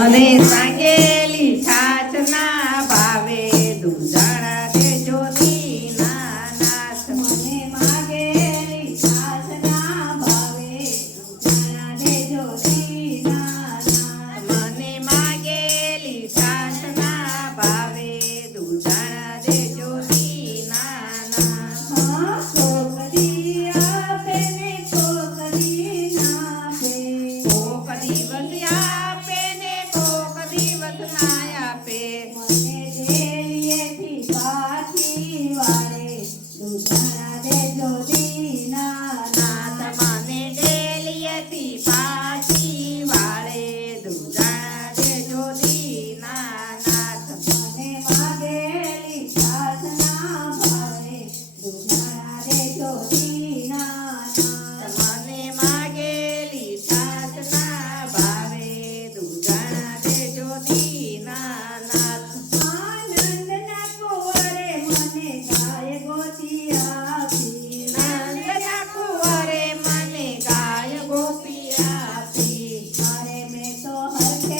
અને સાંગેલી છાછ ના ભાવે દૂધાણા દેજો દીના નાથ મને માગેલી છાશ ના ભાવે દૂધાણા દેજો દીનાનાથ. મને માગેલી છાછ ના ભાવે દૂધાણા દેજો દીના નાથ હા, છોકરી આપે ને છોકરી ના આપે. કોક દિવસ આપે ને કોક દિવસ ના આપે મને દેલીએથી પાછી વાળે દૂધાણા દેજો દીનાનાથ. નાથ મને ડેલીએથી પાછી વાળે દૂધાણા દેજો દીના નાથ મને માગેલી છાશ ના ભાવે દૂધાણા દેજો દીનાનાથ. મને માગેલી છાછ ના ભાવે દૂધાણા દેજો દીના નાથ આનંદના કુંવરે મને ગાય ગોતી આપી. નંદના કુંવરે મને ગાય ગોપી આપી અરે મેં તો હરખે